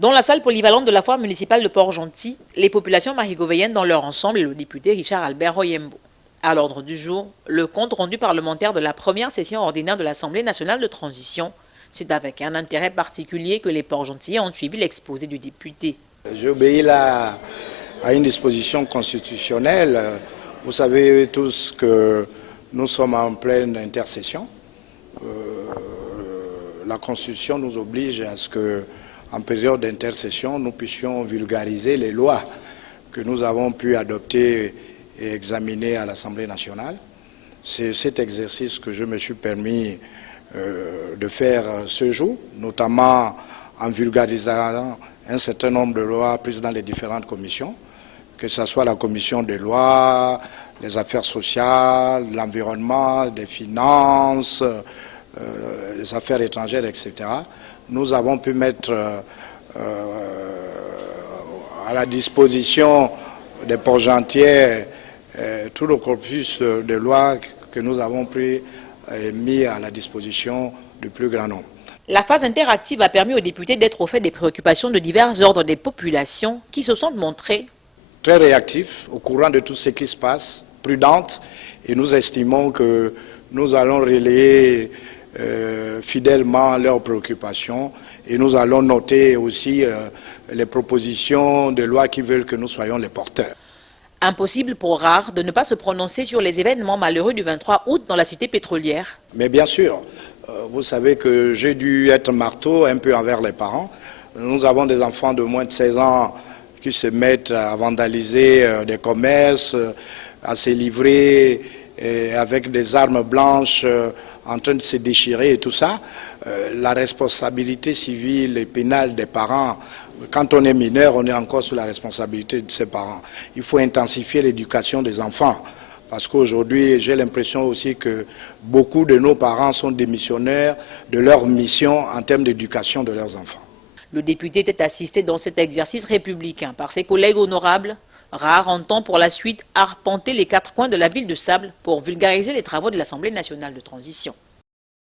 Dans la salle polyvalente de la foire municipale de Port-Gentil, les populations marigovéennes dans leur ensemble et le député Richard Albert Oyembo. À l'ordre du jour, le compte rendu parlementaire de la première session ordinaire de l'Assemblée nationale de transition. C'est avec un intérêt particulier que les Port-Gentillais ont suivi l'exposé du député. J'obéis là à une disposition constitutionnelle. Vous savez tous que nous sommes en pleine intercession. La Constitution nous oblige à ce que, en période d'intercession, nous puissions vulgariser les lois que nous avons pu adopter et examiner à l'Assemblée nationale. C'est cet exercice que je me suis permis de faire ce jour, notamment en vulgarisant un certain nombre de lois prises dans les différentes commissions, que ce soit la commission des lois, les affaires sociales, l'environnement, des finances, les affaires étrangères, etc. Nous avons pu mettre à la disposition des Port-Gentiais tout le corpus de lois que nous avons pris et mis à la disposition du plus grand nombre. La phase interactive a permis aux députés d'être au fait des préoccupations de divers ordres des populations qui se sont montrées très réactifs au courant de tout ce qui se passe, prudentes, et nous estimons que nous allons relayer fidèlement leurs préoccupations et nous allons noter aussi les propositions de loi qui veulent que nous soyons les porteurs. Impossible pour Rare de ne pas se prononcer sur les événements malheureux du 23 août dans la cité pétrolière. Mais bien sûr, vous savez que j'ai dû être marteau un peu envers les parents. Nous avons des enfants de moins de 16 ans qui se mettent à vandaliser des commerces, à se livrer avec des armes blanches en train de se déchirer et tout ça. La responsabilité civile et pénale des parents, quand on est mineur, on est encore sous la responsabilité de ses parents. Il faut intensifier l'éducation des enfants. Parce qu'aujourd'hui, j'ai l'impression aussi que beaucoup de nos parents sont démissionnaires de leur mission en termes d'éducation de leurs enfants. Le député était assisté dans cet exercice républicain par ses collègues honorables. Rare entend pour la suite arpenter les quatre coins de la ville de Sable pour vulgariser les travaux de l'Assemblée nationale de transition.